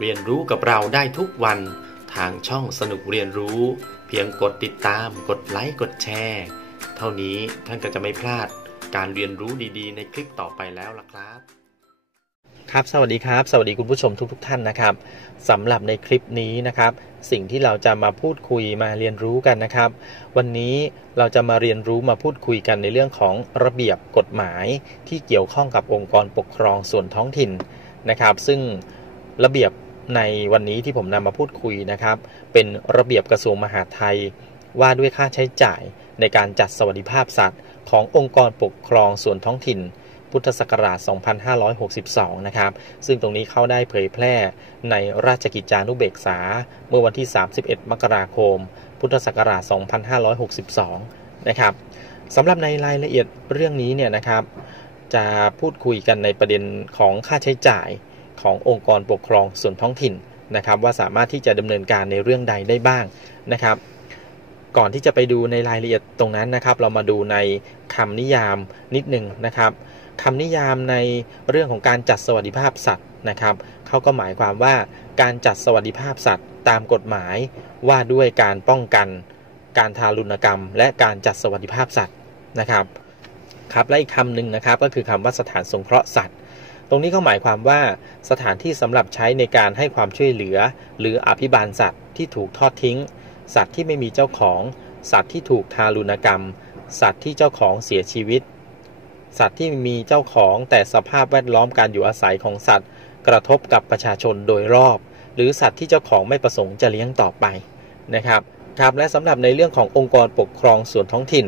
เรียนรู้กับเราได้ทุกวัน ทางช่องสนุกเรียนรู้ เพียงกดติดตาม กดไลค์ กดแชร์ เท่านี้ท่านก็จะไม่พลาดการเรียนรู้ดีๆ ในคลิปต่อไปแล้วล่ะครับ ครับ สวัสดีครับ สวัสดีคุณผู้ชมทุกๆทท่านนะครับสำหรับในคลิปนี้นะครับ สิ่งที่เราจะมาพูดคุยมาเรียนรู้กันนะครับ วันนี้เราจะมาเรียนรู้มาพูดคุยกันในเรื่องของระเบียบกฎหมาย ที่เกี่ยวข้องกับองค์กรปกครองส่วนท้องถิ่นนะครับ ซึ่งระเบียบ ในวันนี้ที่ผมนำมาพูดคุยนะครับ เป็นระเบียบกระทรวงมหาดไทย ว่าด้วยค่าใช้จ่ายในการจัดสวัสดิภาพสัตว์ ขององค์กรปกครองส่วนท้องถิ่น พุทธศักราช 2562 นะครับ ซึ่งตรงนี้เข้าได้เผยแพร่ในราชกิจจานุเบกษา เมื่อวันที่ 31 มกราคม พุทธศักราช 2562 นะครับสำหรับในรายละเอียดเรื่องนี้เนี่ยนะครับ จะพูดคุยกันในประเด็นของค่าใช้จ่าย ขององค์กรปกครองส่วนท้องถิ่นนะครับ ว่าสามารถที่จะดำเนินการในเรื่องใดได้บ้างนะครับ ก่อนที่จะไปดูในรายละเอียดตรงนั้นนะครับ เรามาดูในคำนิยามนิดหนึ่งนะครับคำนิยามในเรื่องของการจัดสวัสดิภาพสัตว์นะครับเขาก็หมายความว่าการจัดสวัสดิภาพสัตว์ ตามกฎหมายว่าด้วยการป้องกัน การทารุณกรรม และการจัดสวัสดิภาพสัตว์นะครับครับและอีกคำหนึ่งนะครับก็คือคำว่าสถานสงเคราะห์สัตว์ ตรงนี้ก็หมายความว่าสถานที่สำหรับใช้ในการให้ความช่วยเหลือ หรืออภิบาลสัตว์ที่ถูกทอดทิ้ง สัตว์ที่ไม่มีเจ้าของ สัตว์ที่ถูกทารุณกรรม สัตว์ที่เจ้าของเสียชีวิต สัตว์ที่มีเจ้าของแต่สภาพแวดล้อมการอยู่อาศัยของสัตว์ กระทบกับประชาชนโดยรอบ หรือสัตว์ที่เจ้าของไม่ประสงค์จะเลี้ยงต่อไปนะครับครับและสำหรับในเรื่องขององค์กรปกครองส่วนท้องถิ่น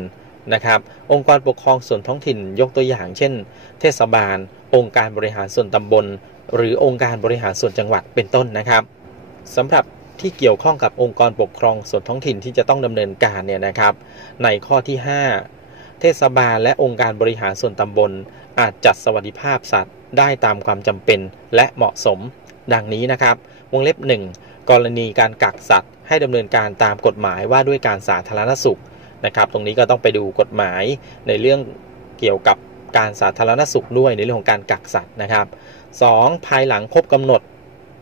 นะครับ องค์กรปกครองส่วนท้องถิ่นยกตัวอย่าง เช่น เทศบาล องค์การบริหารส่วนตำบล หรือองค์การบริหารส่วนจังหวัดเป็นต้นนะครับสำหรับที่เกี่ยวข้องกับองค์กรปกครองส่วนท้องถิ่นที่จะต้องดำเนินการเนี่ยนะครับ ในข้อที่ 5 เทศบาลและองค์การบริหารส่วนตำบล อาจจัดสวัสดิภาพสัตว์ ได้ตามความจำเป็นและเหมาะสม ดังนี้นะครับ วงเล็บ 1 กรณีการกักสัตว์ ให้ดำเนินการตามกฎหมายว่าด้วยการสาธารณสุข นะครับ ตรงนี้ก็ต้องไปดูกฎหมายในเรื่องเกี่ยวกับการสาธารณสุขด้วยในเรื่องของการกักสัตว์นะครับ 2. ภายหลังครบกำหนด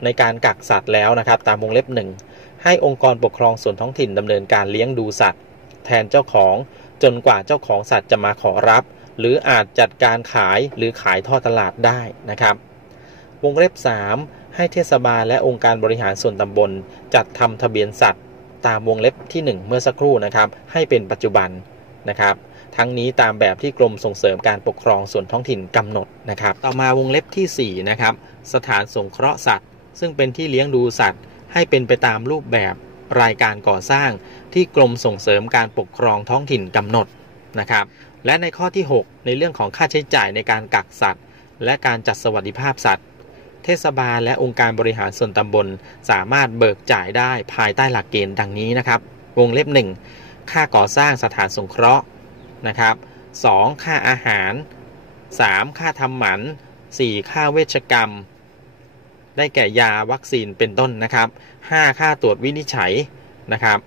ในการกักสัตว์แล้วนะครับ ตามวงเล็บหนึ่งให้องค์กรปกครองส่วนท้องถิ่นดำเนินการเลี้ยงดูสัตว์ แทนเจ้าของจนกว่าเจ้าของสัตว์จะมาขอรับ หรืออาจจัดการขายหรือขายทอดตลาดได้นะครับ วงเล็บ 3 ให้เทศบาลและองค์การบริหารส่วนตำบล จัดทำทะเบียนสัตว์ ตามวงเล็บที่ 1 เมื่อสักครู่นะครับ ให้เป็นปัจจุบันนะครับ ทั้งนี้ตามแบบที่กรมส่งเสริมการปกครองส่วนท้องถิ่นกำหนดนะครับ ต่อมาวงเล็บที่4นะครับ สถานสงเคราะห์สัตว์ ซึ่งเป็นที่เลี้ยงดูสัตว์ ให้เป็นไปตามรูปแบบรายการก่อสร้างที่กรมส่งเสริมการปกครองท้องถิ่นกำหนดนะครับ และในข้อที่ 6 ในเรื่องของค่าใช้จ่ายในการกักสัตว์ และการจัดสวัสดิภาพสัตว์ เทศบาลและองค์การบริหารส่วนตำบล สามารถเบิกจ่ายได้ภายใต้หลักเกณฑ์ดังนี้นะครับ วงเล็บ 1 ค่าก่อสร้างสถานสงเคราะห์นะครับ 2. ค่าอาหาร 3. ค่าทำหมัน 4. ค่าเวชกรรม ได้แก่ยาวัคซีนเป็นต้นนะครับ 5. ค่าตรวจวินิจฉัยนะครับ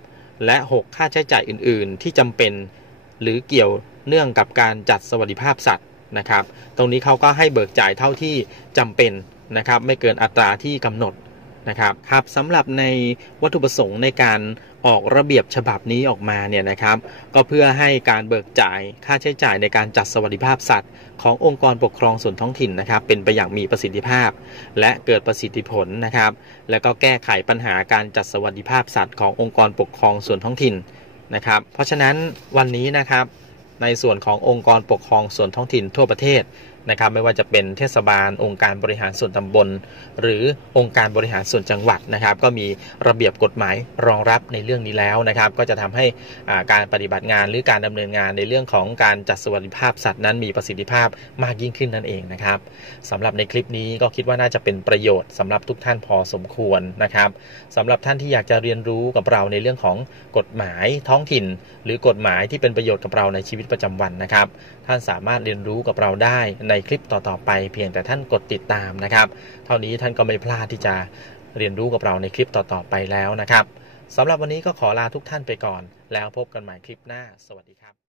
และ 6. ค่าใช้จ่ายอื่น ๆ ที่จำเป็น หรือเกี่ยวเนื่องกับการจัดสวัสดิภาพสัตว์นะครับ ตรงนี้เขาก็ให้เบิกจ่ายเท่าที่จำเป็น นะครับไม่เกินอัตราที่กำหนดนะครับครับสำหรับในวัตถุประสงค์ในการออกระเบียบฉบับนี้ออกมาเนี่ยนะครับก็เพื่อให้การเบิกจ่ายค่าใช้จ่ายในการจัดสวัสดิภาพสัตว์ ขององค์กรปกครองส่วนท้องถิ่นนะครับ เป็นไปอย่างมีประสิทธิภาพ และเกิดประสิทธิผลนะครับ และก็แก้ไขปัญหาการจัดสวัสดิภาพสัตว์ขององค์กรปกครองส่วนท้องถิ่นนะครับ เพราะฉะนั้นวันนี้นะครับในส่วนขององค์กรปกครองส่วนท้องถิ่นทั่วประเทศ นะครับไม่ว่าจะเป็นเทศบาลองค์การบริหารส่วนตำบล หรือองค์การบริหารส่วนจังหวัดนะครับ ก็มีระเบียบกฎหมายรองรับในเรื่องนี้แล้วนะครับ ก็จะทำให้การปฏิบัติงานหรือการดำเนินงานในเรื่องของการจัดสวัสดิภาพสัตว์นั้นมีประสิทธิภาพมากยิ่งขึ้นนั่นเองนะครับสำหรับในคลิปนี้ก็คิดว่าน่าจะเป็นประโยชน์สำหรับทุกท่านพอสมควรนะครับสำหรับท่านที่อยากจะเรียนรู้กับเราในเรื่องของกฎหมายท้องถิ่น หรือกฎหมายที่เป็นประโยชน์กับเราในชีวิตประจำวันนะครับ ท่านสามารถเรียนรู้กับเราได้ในคลิปต่อๆไป เพียงแต่ท่านกดติดตามนะครับ เท่านี้ท่านก็ไม่พลาดที่จะเรียนรู้กับเราในคลิปต่อๆไปแล้วนะครับสำหรับวันนี้ก็ขอลาทุกท่านไปก่อน แล้วพบกันใหม่คลิปหน้า สวัสดีครับ